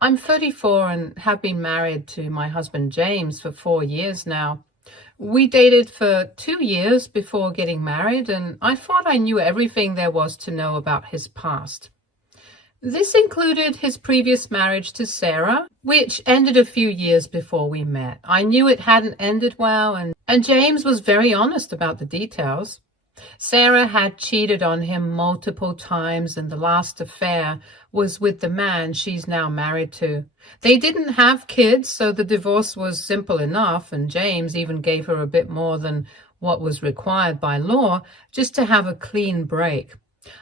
I'm 34 and have been married to my husband James for 4 years now. We dated for 2 years before getting married, and I thought I knew everything there was to know about his past. This included his previous marriage to Sarah, which ended a few years before we met. I knew it hadn't ended well, and James was very honest about the details. Sarah had cheated on him multiple times, and the last affair was with the man she's now married to. They didn't have kids, so the divorce was simple enough, and James even gave her a bit more than what was required by law just to have a clean break.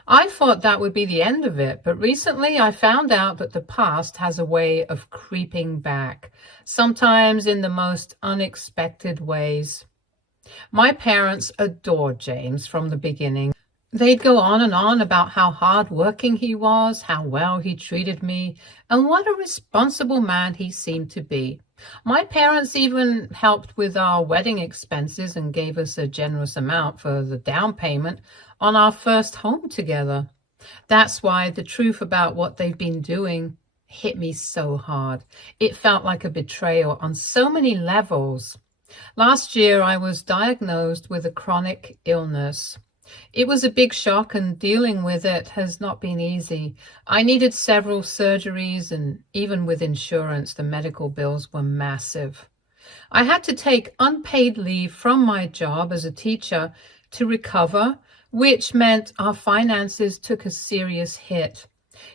I thought that would be the end of it, but recently I found out that the past has a way of creeping back, sometimes in the most unexpected ways. My parents adored James from the beginning. They'd go on and on about how hard-working he was, how well he treated me, and what a responsible man he seemed to be. My parents even helped with our wedding expenses and gave us a generous amount for the down payment on our first home together. That's why the truth about what they've been doing hit me so hard. It felt like a betrayal on so many levels. Last year, I was diagnosed with a chronic illness. It was a big shock, and dealing with it has not been easy. I needed several surgeries, and even with insurance, the medical bills were massive. I had to take unpaid leave from my job as a teacher to recover, which meant our finances took a serious hit.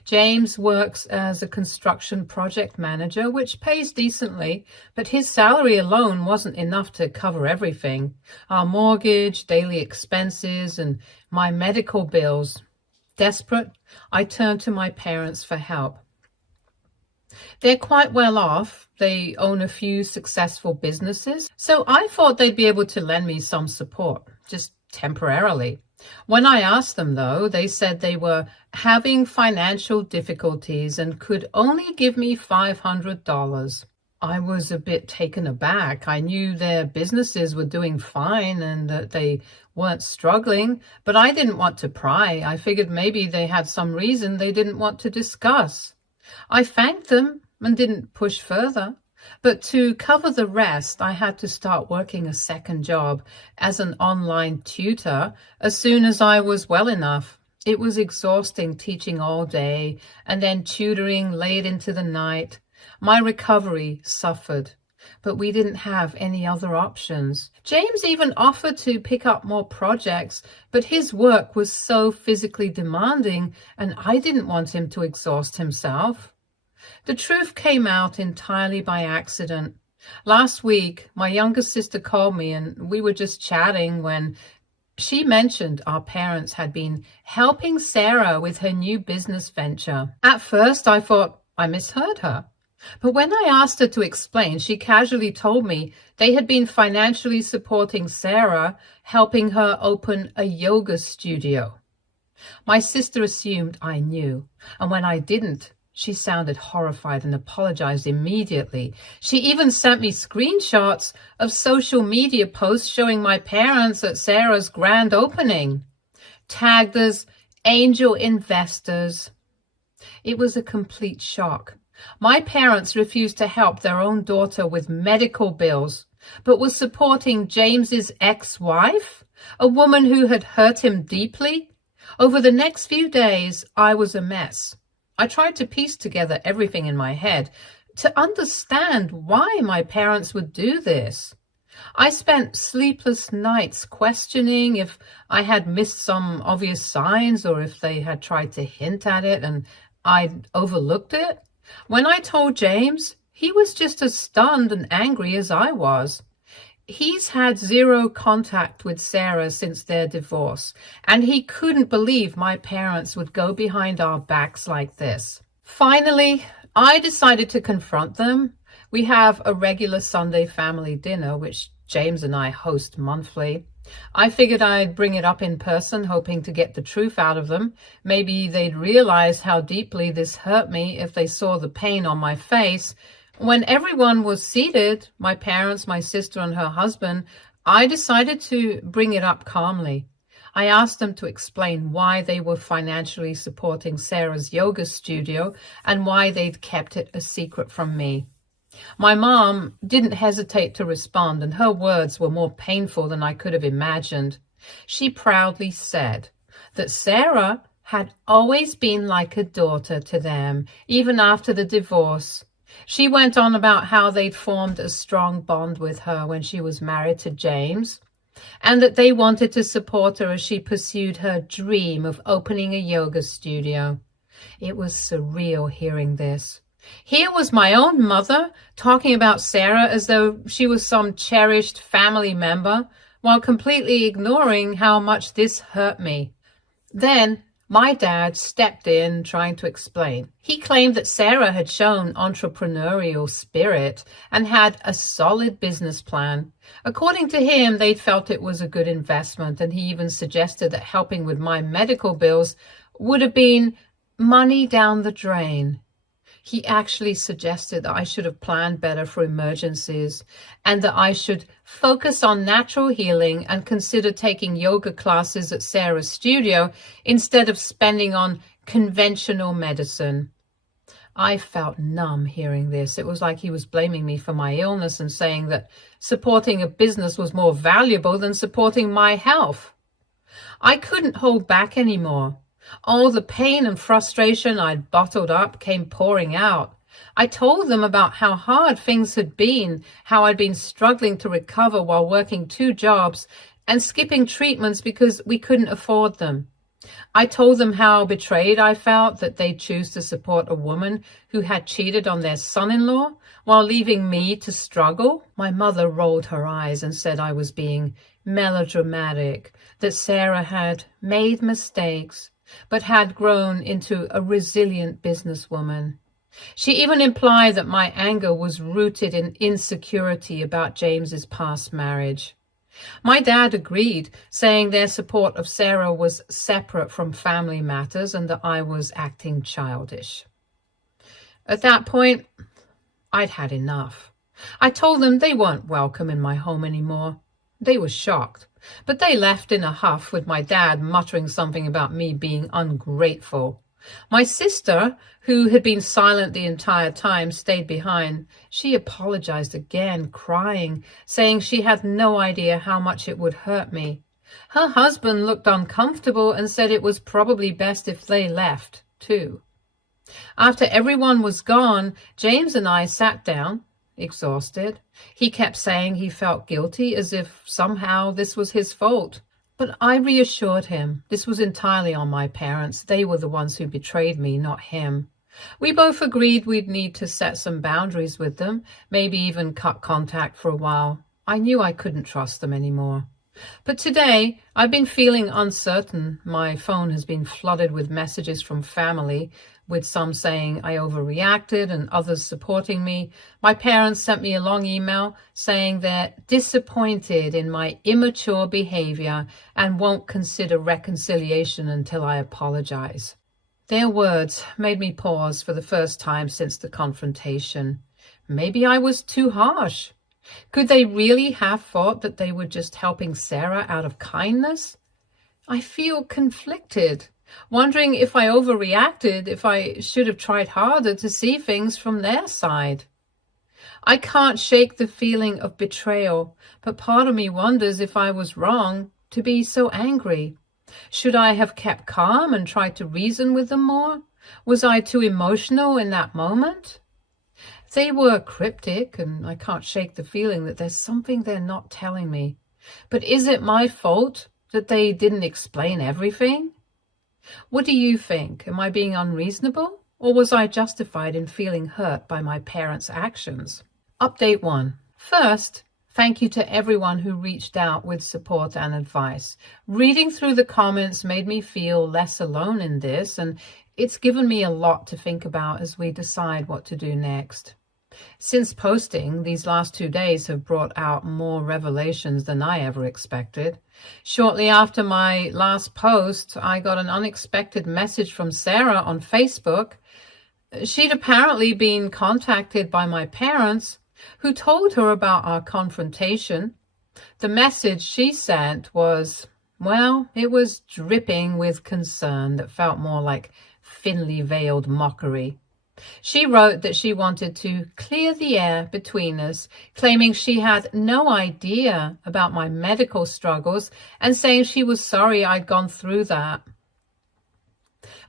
James works as a construction project manager, which pays decently, but his salary alone wasn't enough to cover everything. Our mortgage, daily expenses, and my medical bills. Desperate, I turned to my parents for help. They're quite well off. They own a few successful businesses, so I thought they'd be able to lend me some support, just temporarily. When I asked them, though, they said they were having financial difficulties and could only give me $500. I was a bit taken aback. I knew their businesses were doing fine and that they weren't struggling, but I didn't want to pry. I figured maybe they had some reason they didn't want to discuss. I thanked them and didn't push further. But to cover the rest, I had to start working a second job as an online tutor as soon as I was well enough. It was exhausting teaching all day and then tutoring late into the night. My recovery suffered, but we didn't have any other options. James even offered to pick up more projects, but his work was so physically demanding, and I didn't want him to exhaust himself. The truth came out entirely by accident. Last week, my younger sister called me and we were just chatting when she mentioned our parents had been helping Sarah with her new business venture. At first, I thought I misheard her. But when I asked her to explain, she casually told me they had been financially supporting Sarah, helping her open a yoga studio. My sister assumed I knew, and when I didn't, she sounded horrified and apologized immediately. She even sent me screenshots of social media posts showing my parents at Sarah's grand opening, tagged as angel investors. It was a complete shock. My parents refused to help their own daughter with medical bills, but was supporting James's ex-wife, a woman who had hurt him deeply. Over the next few days, I was a mess. I tried to piece together everything in my head to understand why my parents would do this. I spent sleepless nights questioning if I had missed some obvious signs or if they had tried to hint at it and I'd overlooked it. When I told James, he was just as stunned and angry as I was. He's had zero contact with Sarah since their divorce, and he couldn't believe my parents would go behind our backs like this. Finally, I decided to confront them. We have a regular Sunday family dinner, which James and I host monthly. I figured I'd bring it up in person, hoping to get the truth out of them. Maybe they'd realize how deeply this hurt me if they saw the pain on my face. When everyone was seated, my parents, my sister, and her husband, I decided to bring it up calmly. I asked them to explain why they were financially supporting Sarah's yoga studio and why they'd kept it a secret from me. My mom didn't hesitate to respond, and her words were more painful than I could have imagined. She proudly said that Sarah had always been like a daughter to them, even after the divorce. She went on about how they'd formed a strong bond with her when she was married to James, and that they wanted to support her as she pursued her dream of opening a yoga studio. It was surreal hearing this. Here was my own mother talking about Sarah as though she was some cherished family member, while completely ignoring how much this hurt me. Then my dad stepped in, trying to explain. He claimed that Sarah had shown entrepreneurial spirit and had a solid business plan. According to him, they felt it was a good investment, and he even suggested that helping with my medical bills would have been money down the drain. He actually suggested that I should have planned better for emergencies and that I should focus on natural healing and consider taking yoga classes at Sarah's studio instead of spending on conventional medicine. I felt numb hearing this. It was like he was blaming me for my illness and saying that supporting a business was more valuable than supporting my health. I couldn't hold back anymore. All the pain and frustration I'd bottled up came pouring out. I told them about how hard things had been, how I'd been struggling to recover while working 2 jobs and skipping treatments because we couldn't afford them. I told them how betrayed I felt that they'd choose to support a woman who had cheated on their son-in-law while leaving me to struggle. My mother rolled her eyes and said I was being melodramatic, that Sarah had made mistakes, but had grown into a resilient businesswoman. She even implied that my anger was rooted in insecurity about James's past marriage. My dad agreed, saying their support of Sarah was separate from family matters and that I was acting childish. At that point, I'd had enough. I told them they weren't welcome in my home anymore. They were shocked, but they left in a huff with my dad muttering something about me being ungrateful. My sister, who had been silent the entire time, stayed behind. She apologized again, crying, saying she had no idea how much it would hurt me. Her husband looked uncomfortable and said it was probably best if they left, too. After everyone was gone, James and I sat down, exhausted. He kept saying he felt guilty, as if somehow this was his fault. But I reassured him this was entirely on my parents. They were the ones who betrayed me, not him. We both agreed we'd need to set some boundaries with them, maybe even cut contact for a while. I knew I couldn't trust them anymore. But today, I've been feeling uncertain. My phone has been flooded with messages from family, with some saying I overreacted and others supporting me. My parents sent me a long email saying they're disappointed in my immature behavior and won't consider reconciliation until I apologize. Their words made me pause for the first time since the confrontation. Maybe I was too harsh. Could they really have thought that they were just helping Sarah out of kindness? I feel conflicted, wondering if I overreacted, if I should have tried harder to see things from their side. I can't shake the feeling of betrayal, but part of me wonders if I was wrong to be so angry. Should I have kept calm and tried to reason with them more? Was I too emotional in that moment? They were cryptic, and I can't shake the feeling that there's something they're not telling me. But is it my fault that they didn't explain everything? What do you think? Am I being unreasonable? Or was I justified in feeling hurt by my parents' actions? Update 1. First, thank you to everyone who reached out with support and advice. Reading through the comments made me feel less alone in this, and it's given me a lot to think about as we decide what to do next. Since posting, these last 2 days have brought out more revelations than I ever expected. Shortly after my last post, I got an unexpected message from Sarah on Facebook. She'd apparently been contacted by my parents, who told her about our confrontation. The message she sent was Well, it was dripping with concern that felt more like thinly veiled mockery. She wrote that she wanted to clear the air between us, claiming she had no idea about my medical struggles and saying she was sorry I'd gone through that.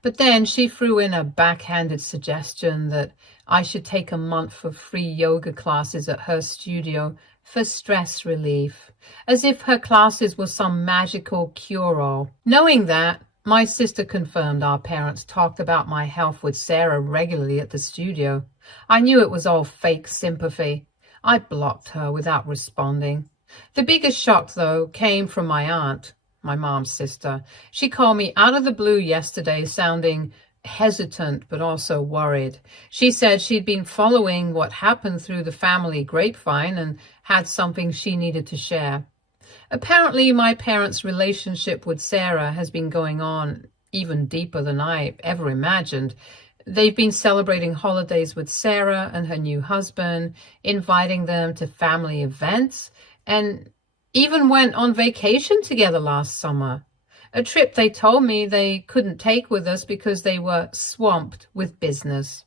But then she threw in a backhanded suggestion that I should take a month of free yoga classes at her studio for stress relief, as if her classes were some magical cure-all. Knowing that, my sister confirmed our parents talked about my health with Sarah regularly at the studio. I knew it was all fake sympathy. I blocked her without responding. The biggest shock, though, came from my aunt, my mom's sister. She called me out of the blue yesterday, sounding hesitant but also worried. She said she'd been following what happened through the family grapevine and had something she needed to share. Apparently, my parents' relationship with Sarah has been going on even deeper than I ever imagined. They've been celebrating holidays with Sarah and her new husband, inviting them to family events, and even went on vacation together last summer. A trip they told me they couldn't take with us because they were swamped with business.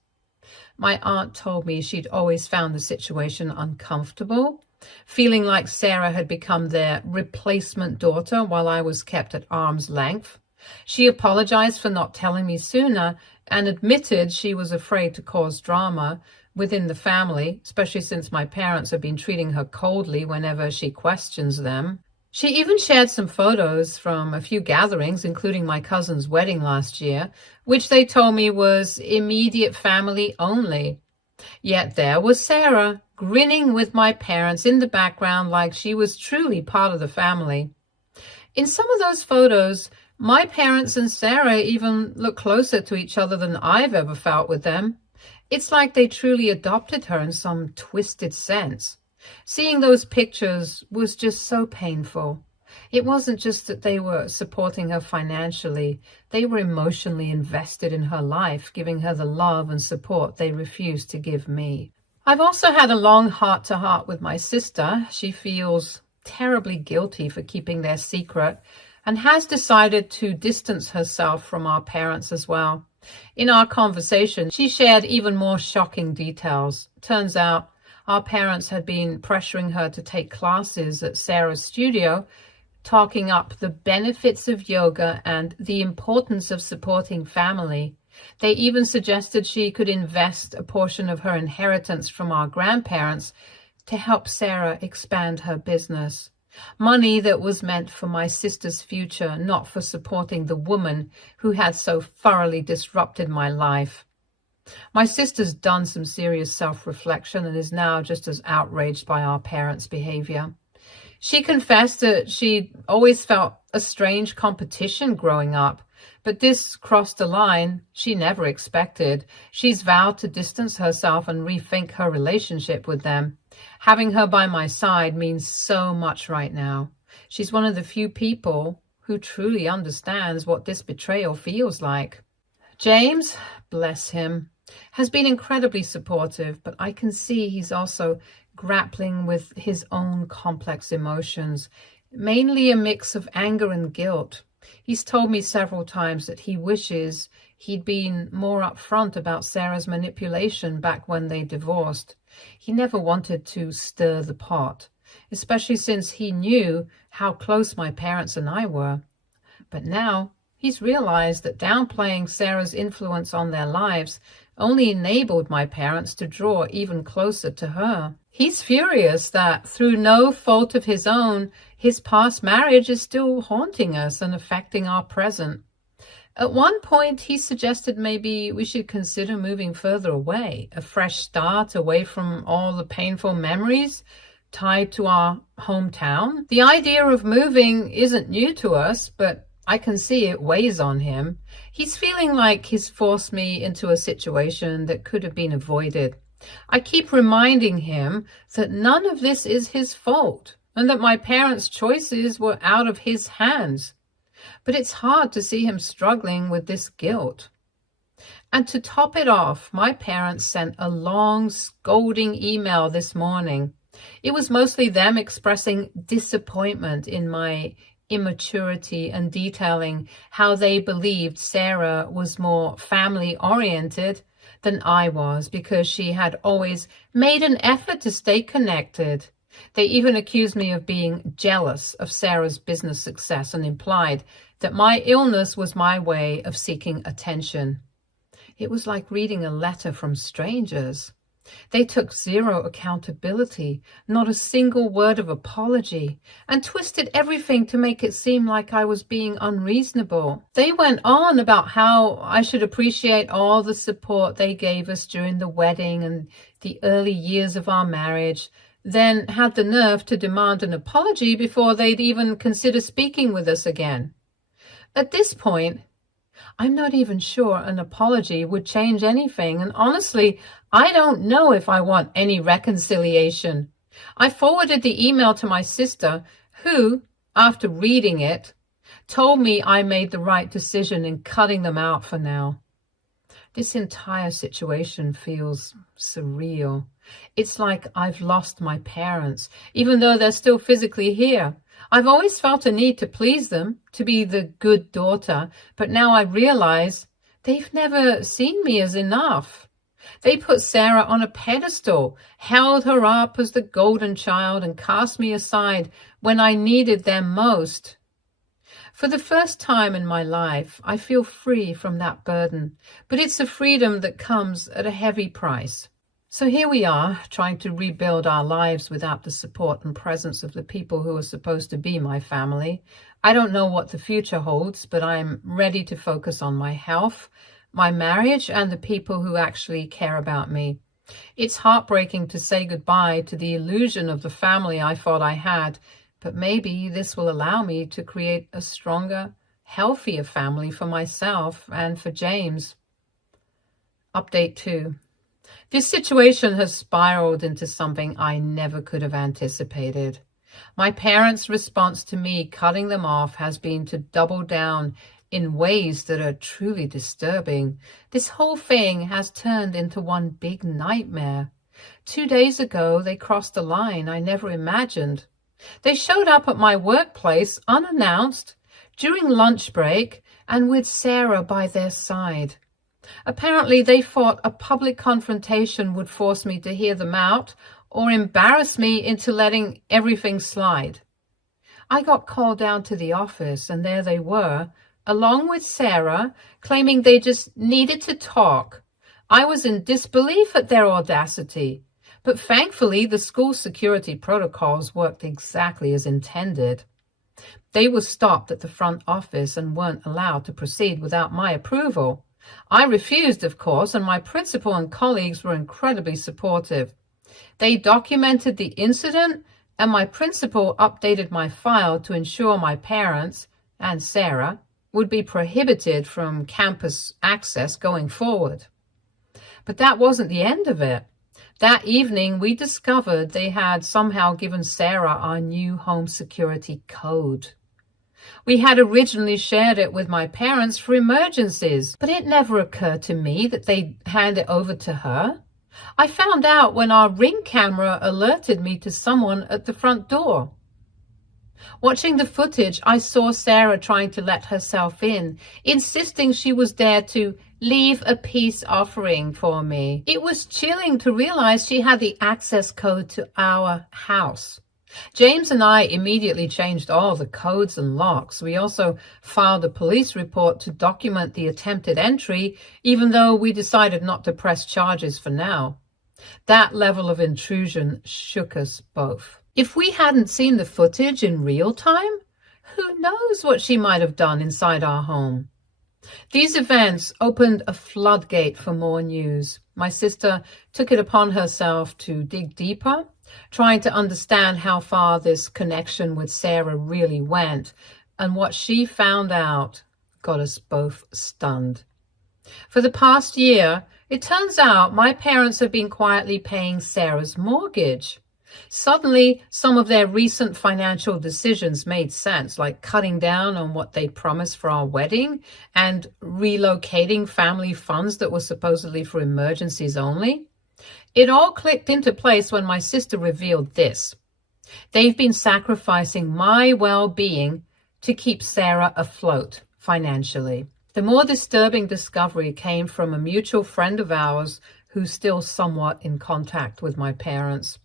My aunt told me she'd always found the situation uncomfortable, feeling like Sarah had become their replacement daughter while I was kept at arm's length. She apologized for not telling me sooner and admitted she was afraid to cause drama within the family, especially since my parents have been treating her coldly whenever she questions them. She even shared some photos from a few gatherings, including my cousin's wedding last year, which they told me was immediate family only. Yet there was Sarah, grinning with my parents in the background like she was truly part of the family. In some of those photos, my parents and Sarah even look closer to each other than I've ever felt with them. It's like they truly adopted her in some twisted sense. Seeing those pictures was just so painful. It wasn't just that they were supporting her financially, they were emotionally invested in her life, giving her the love and support they refused to give me. I've also had a long heart-to-heart with my sister. She feels terribly guilty for keeping their secret and has decided to distance herself from our parents as well. In our conversation, she shared even more shocking details. Turns out our parents had been pressuring her to take classes at Sarah's studio, talking up the benefits of yoga and the importance of supporting family. They even suggested she could invest a portion of her inheritance from our grandparents to help Sarah expand her business. Money that was meant for my sister's future, not for supporting the woman who had so thoroughly disrupted my life. My sister's done some serious self-reflection and is now just as outraged by our parents' behavior. She confessed that she'd always felt a strange competition growing up, but this crossed a line she never expected. She's vowed to distance herself and rethink her relationship with them. Having her by my side means so much right now. She's one of the few people who truly understands what this betrayal feels like. James, bless him, has been incredibly supportive, but I can see he's also grappling with his own complex emotions, mainly a mix of anger and guilt. He's told me several times that he wishes he'd been more upfront about Sarah's manipulation back when they divorced. He never wanted to stir the pot, especially since he knew how close my parents and I were. But now he's realized that downplaying Sarah's influence on their lives only enabled my parents to draw even closer to her. He's furious that, through no fault of his own, his past marriage is still haunting us and affecting our present. At one point, he suggested maybe we should consider moving further away, a fresh start away from all the painful memories tied to our hometown. The idea of moving isn't new to us, but I can see it weighs on him. He's feeling like he's forced me into a situation that could have been avoided. I keep reminding him that none of this is his fault and that my parents' choices were out of his hands. But it's hard to see him struggling with this guilt. And to top it off, my parents sent a long, scolding email this morning. It was mostly them expressing disappointment in my immaturity and detailing how they believed Sarah was more family-oriented than I was because she had always made an effort to stay connected. They even accused me of being jealous of Sarah's business success and implied that my illness was my way of seeking attention. It was like reading a letter from strangers. They took zero accountability, not a single word of apology, and twisted everything to make it seem like I was being unreasonable. They went on about how I should appreciate all the support they gave us during the wedding and the early years of our marriage, then had the nerve to demand an apology before they'd even consider speaking with us again. At this point, I'm not even sure an apology would change anything, and honestly, I don't know if I want any reconciliation. I forwarded the email to my sister, who, after reading it, told me I made the right decision in cutting them out for now. This entire situation feels surreal. It's like I've lost my parents, even though they're still physically here. I've always felt a need to please them, to be the good daughter, but now I realize they've never seen me as enough. They put Sarah on a pedestal, held her up as the golden child, and cast me aside when I needed them most. For the first time in my life, I feel free from that burden, but it's a freedom that comes at a heavy price. So here we are, trying to rebuild our lives without the support and presence of the people who are supposed to be my family. I don't know what the future holds, but I'm ready to focus on my health, my marriage, and the people who actually care about me. It's heartbreaking to say goodbye to the illusion of the family I thought I had, but maybe this will allow me to create a stronger, healthier family for myself and for James. Update 2. This situation has spiraled into something I never could have anticipated. My parents' response to me cutting them off has been to double down in ways that are truly disturbing. This whole thing has turned into one big nightmare. 2 days ago, they crossed a line I never imagined. They showed up at my workplace unannounced, during lunch break, and with Sarah by their side. Apparently, they thought a public confrontation would force me to hear them out or embarrass me into letting everything slide. I got called down to the office, and there they were, along with Sarah, claiming they just needed to talk. I was in disbelief at their audacity, but thankfully the school security protocols worked exactly as intended. They were stopped at the front office and weren't allowed to proceed without my approval. I refused, of course, and my principal and colleagues were incredibly supportive. They documented the incident, and my principal updated my file to ensure my parents and Sarah would be prohibited from campus access going forward. But that wasn't the end of it. That evening, we discovered they had somehow given Sarah our new home security code. We had originally shared it with my parents for emergencies, but it never occurred to me that they'd hand it over to her. I found out when our Ring camera alerted me to someone at the front door. Watching the footage, I saw Sarah trying to let herself in, insisting she was there to leave a peace offering for me. It was chilling to realize she had the access code to our house. James and I immediately changed all the codes and locks. We also filed a police report to document the attempted entry, even though we decided not to press charges for now. That level of intrusion shook us both. If we hadn't seen the footage in real time, who knows what she might have done inside our home? These events opened a floodgate for more news. My sister took it upon herself to dig deeper, trying to understand how far this connection with Sarah really went, and what she found out got us both stunned. For the past year, it turns out my parents have been quietly paying Sarah's mortgage. Suddenly, some of their recent financial decisions made sense, like cutting down on what they promised for our wedding and relocating family funds that were supposedly for emergencies only. It all clicked into place when my sister revealed this. They've been sacrificing my well-being to keep Sarah afloat financially. The more disturbing discovery came from a mutual friend of ours who's still somewhat in contact with my parents.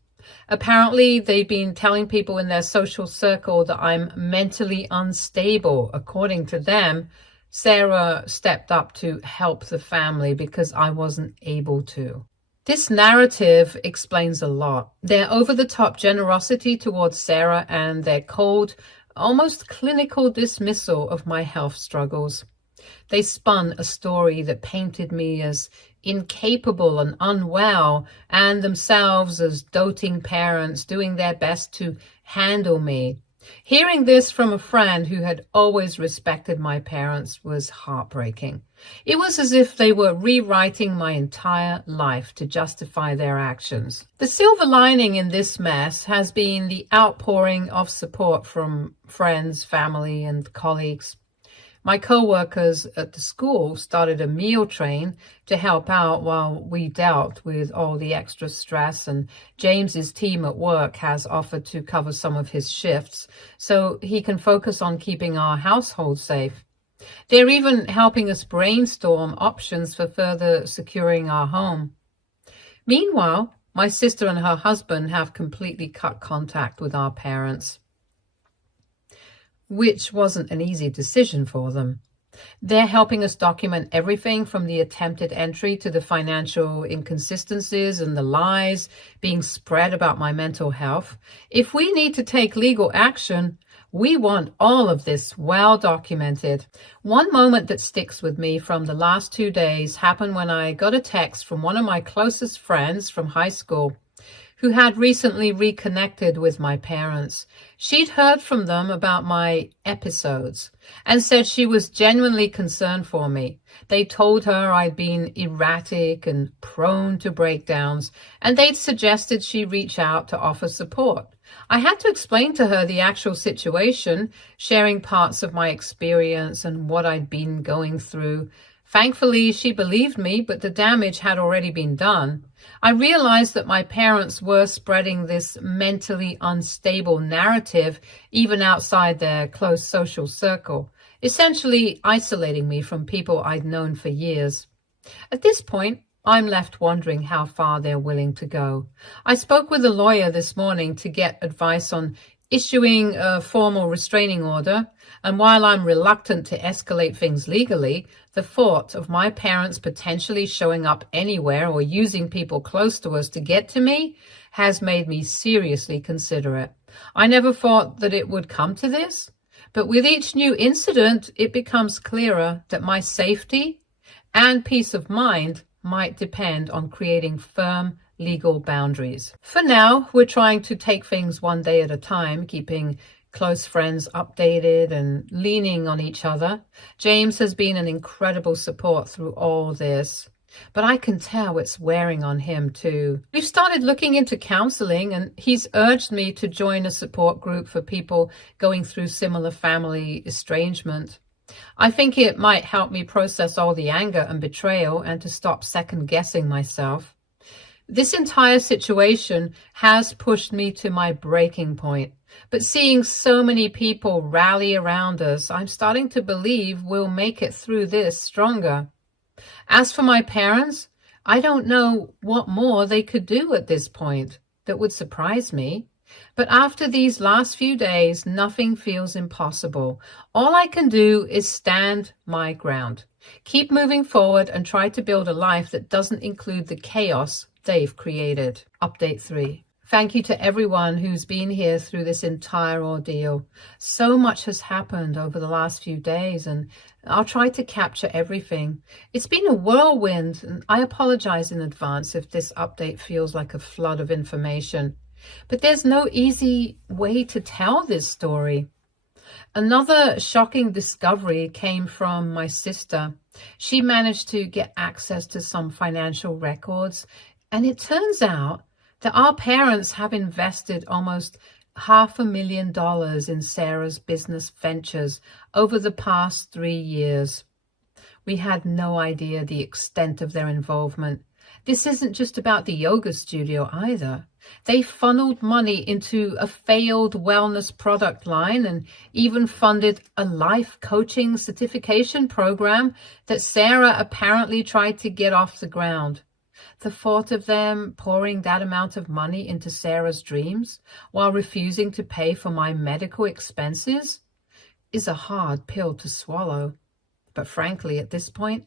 Apparently, they've been telling people in their social circle that I'm mentally unstable. According to them, Sarah stepped up to help the family because I wasn't able to. This narrative explains a lot. Their over-the-top generosity towards Sarah and their cold, almost clinical dismissal of my health struggles. They spun a story that painted me as incapable and unwell, and themselves as doting parents doing their best to handle me. Hearing this from a friend who had always respected my parents was heartbreaking. It was as if they were rewriting my entire life to justify their actions. The silver lining in this mess has been the outpouring of support from friends, family, and colleagues. My co-workers at the school started a meal train to help out while we dealt with all the extra stress, and James's team at work has offered to cover some of his shifts so he can focus on keeping our household safe. They're even helping us brainstorm options for further securing our home. Meanwhile, my sister and her husband have completely cut contact with our parents, which wasn't an easy decision for them. They're helping us document everything from the attempted entry to the financial inconsistencies and the lies being spread about my mental health. If we need to take legal action, we want all of this well documented. One moment that sticks with me from the last 2 days happened when I got a text from one of my closest friends from high school, who had recently reconnected with my parents. She'd heard from them about my episodes and said she was genuinely concerned for me. They told her I'd been erratic and prone to breakdowns, and they'd suggested she reach out to offer support. I had to explain to her the actual situation, sharing parts of my experience and what I'd been going through. Thankfully, she believed me, but the damage had already been done. I realized that my parents were spreading this mentally unstable narrative even outside their close social circle, essentially isolating me from people I'd known for years. At this point, I'm left wondering how far they're willing to go. I spoke with a lawyer this morning to get advice on issuing a formal restraining order, and while I'm reluctant to escalate things legally, the thought of my parents potentially showing up anywhere or using people close to us to get to me has made me seriously consider it. I never thought that it would come to this, but with each new incident, it becomes clearer that my safety and peace of mind might depend on creating firm legal boundaries. For now, we're trying to take things one day at a time, keeping close friends updated and leaning on each other. James has been an incredible support through all this, but I can tell it's wearing on him too. We've started looking into counseling, and he's urged me to join a support group for people going through similar family estrangement. I think it might help me process all the anger and betrayal and to stop second-guessing myself. This entire situation has pushed me to my breaking point, but seeing so many people rally around us, I'm starting to believe we'll make it through this stronger. As for my parents, I don't know what more they could do at this point that would surprise me. But after these last few days, nothing feels impossible. All I can do is stand my ground, keep moving forward, and try to build a life that doesn't include the chaos they've created. Update 3. Thank you to everyone who's been here through this entire ordeal. So much has happened over the last few days, and I'll try to capture everything. It's been a whirlwind, and I apologize in advance if this update feels like a flood of information. But there's no easy way to tell this story. Another shocking discovery came from my sister. She managed to get access to some financial records, and it turns out that our parents have invested almost $500,000 in Sarah's business ventures over the past 3 years. We had no idea the extent of their involvement. This isn't just about the yoga studio either. They funneled money into a failed wellness product line and even funded a life coaching certification program that Sarah apparently tried to get off the ground. The thought of them pouring that amount of money into Sarah's dreams while refusing to pay for my medical expenses is a hard pill to swallow. But frankly, at this point,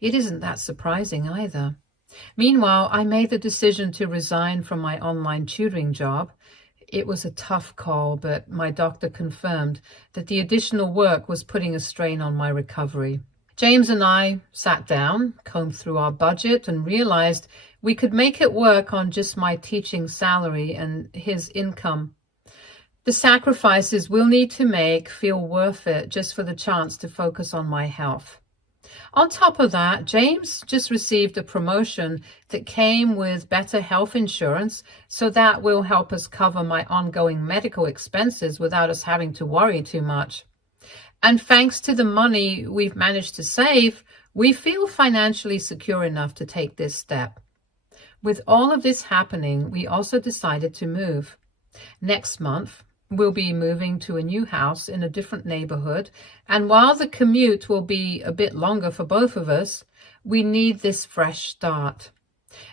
it isn't that surprising either. Meanwhile, I made the decision to resign from my online tutoring job. It was a tough call, but my doctor confirmed that the additional work was putting a strain on my recovery. James and I sat down, combed through our budget, and realized we could make it work on just my teaching salary and his income. The sacrifices we'll need to make feel worth it just for the chance to focus on my health. On top of that, James just received a promotion that came with better health insurance, so that will help us cover my ongoing medical expenses without us having to worry too much. And thanks to the money we've managed to save, we feel financially secure enough to take this step. With all of this happening, we also decided to move. Next month, we'll be moving to a new house in a different neighborhood, and while the commute will be a bit longer for both of us, we need this fresh start.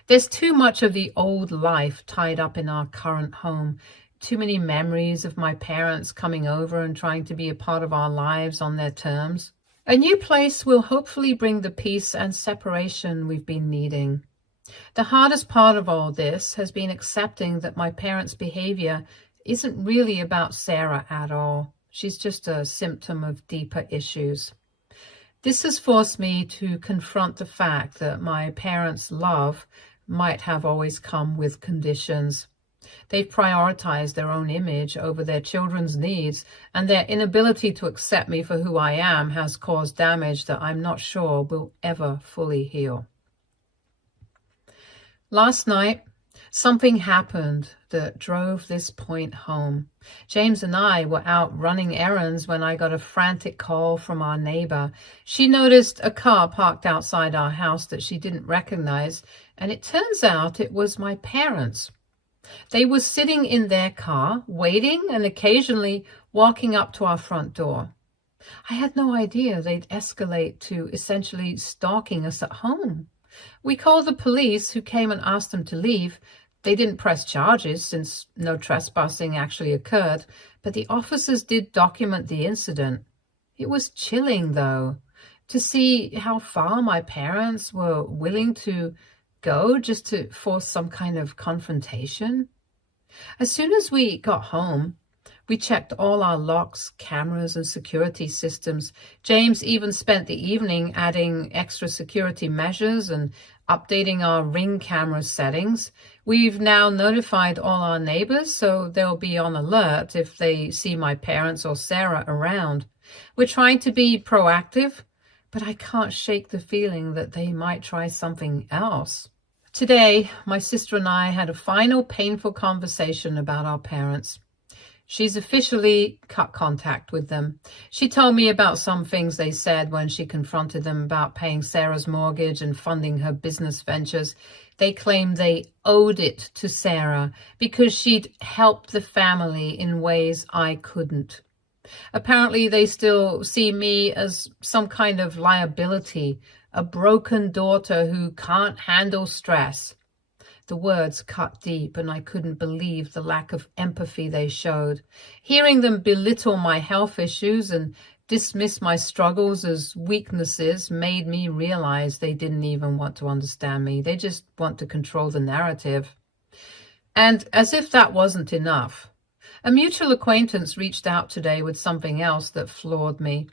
There's too much of the old life tied up in our current home, too many memories of my parents coming over and trying to be a part of our lives on their terms. A new place will hopefully bring the peace and separation we've been needing. The hardest part of all this has been accepting that my parents' behavior isn't really about Sarah at all. She's just a symptom of deeper issues. This has forced me to confront the fact that my parents' love might have always come with conditions. They've prioritized their own image over their children's needs, and their inability to accept me for who I am has caused damage that I'm not sure will ever fully heal. Last night, something happened that drove this point home. James and I were out running errands when I got a frantic call from our neighbor. She noticed a car parked outside our house that she didn't recognize, and it turns out it was my parents. They were sitting in their car, waiting and occasionally walking up to our front door. I had no idea they'd escalate to essentially stalking us at home. We called the police, who came and asked them to leave. They didn't press charges since no trespassing actually occurred, but the officers did document the incident. It was chilling, though, to see how far my parents were willing to go just to force some kind of confrontation. As soon as we got home, we checked all our locks, cameras, and security systems. James even spent the evening adding extra security measures and updating our Ring camera settings. We've now notified all our neighbors, so they'll be on alert if they see my parents or Sarah around. We're trying to be proactive, but I can't shake the feeling that they might try something else. Today, my sister and I had a final painful conversation about our parents. She's officially cut contact with them. She told me about some things they said when she confronted them about paying Sarah's mortgage and funding her business ventures. They claimed they owed it to Sarah because she'd helped the family in ways I couldn't. Apparently, they still see me as some kind of liability, a broken daughter who can't handle stress. The words cut deep, and I couldn't believe the lack of empathy they showed. Hearing them belittle my health issues and dismiss my struggles as weaknesses made me realize they didn't even want to understand me. They just want to control the narrative. And as if that wasn't enough, a mutual acquaintance reached out today with something else that floored me.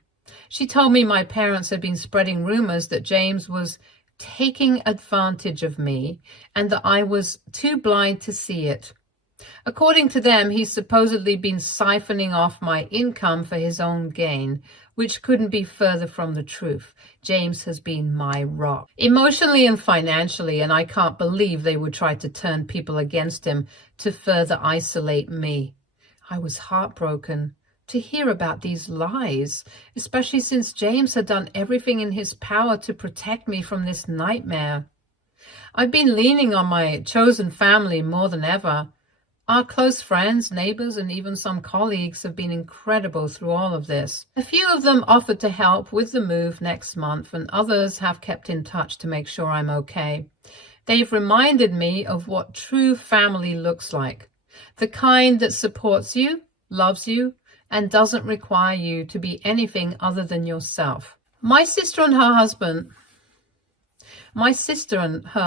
She told me my parents had been spreading rumors that James was taking advantage of me and that I was too blind to see it. According to them, he's supposedly been siphoning off my income for his own gain, which couldn't be further from the truth. James has been my rock, emotionally and financially, and I can't believe they would try to turn people against him to further isolate me. I was heartbroken to hear about these lies, especially since James had done everything in his power to protect me from this nightmare. I've been leaning on my chosen family more than ever. Our close friends, neighbors, and even some colleagues have been incredible through all of this. A few of them offered to help with the move next month, and others have kept in touch to make sure I'm okay. They've reminded me of what true family looks like. The kind that supports you, loves you, and doesn't require you to be anything other than yourself. My sister and her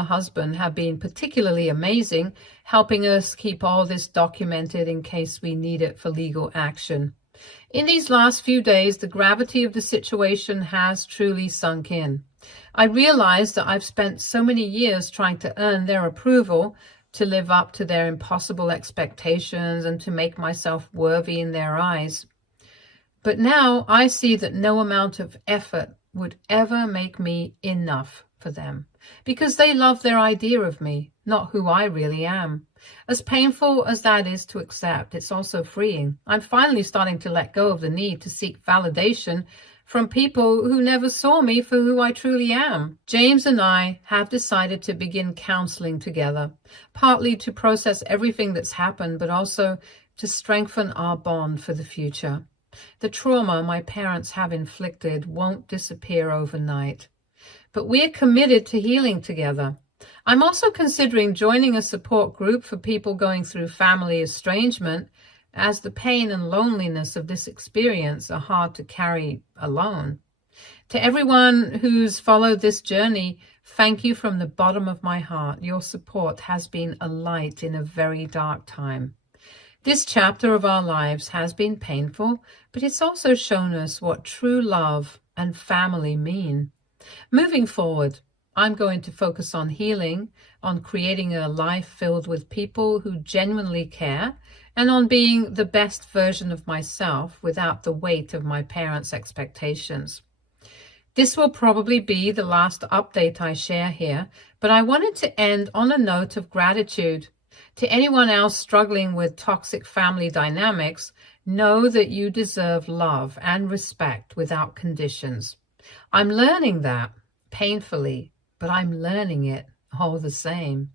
husband have been particularly amazing, helping us keep all this documented in case we need it for legal action. In these last few days, the gravity of the situation has truly sunk in. I realize that I've spent so many years trying to earn their approval, to live up to their impossible expectations, and to make myself worthy in their eyes. But now I see that no amount of effort would ever make me enough for them, because they love their idea of me, not who I really am. As painful as that is to accept, it's also freeing. I'm finally starting to let go of the need to seek validation from people who never saw me for who I truly am. James and I have decided to begin counseling together, partly to process everything that's happened, but also to strengthen our bond for the future. The trauma my parents have inflicted won't disappear overnight, but we're committed to healing together. I'm also considering joining a support group for people going through family estrangement, as the pain and loneliness of this experience are hard to carry alone. To everyone who's followed this journey, thank you from the bottom of my heart. Your support has been a light in a very dark time. This chapter of our lives has been painful, but it's also shown us what true love and family mean. Moving forward, I'm going to focus on healing, on creating a life filled with people who genuinely care, and on being the best version of myself without the weight of my parents' expectations. This will probably be the last update I share here, but I wanted to end on a note of gratitude. To anyone else struggling with toxic family dynamics, know that you deserve love and respect without conditions. I'm learning that, painfully, but I'm learning it all the same.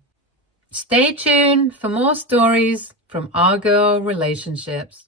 Stay tuned for more stories from Our Girl Relationships.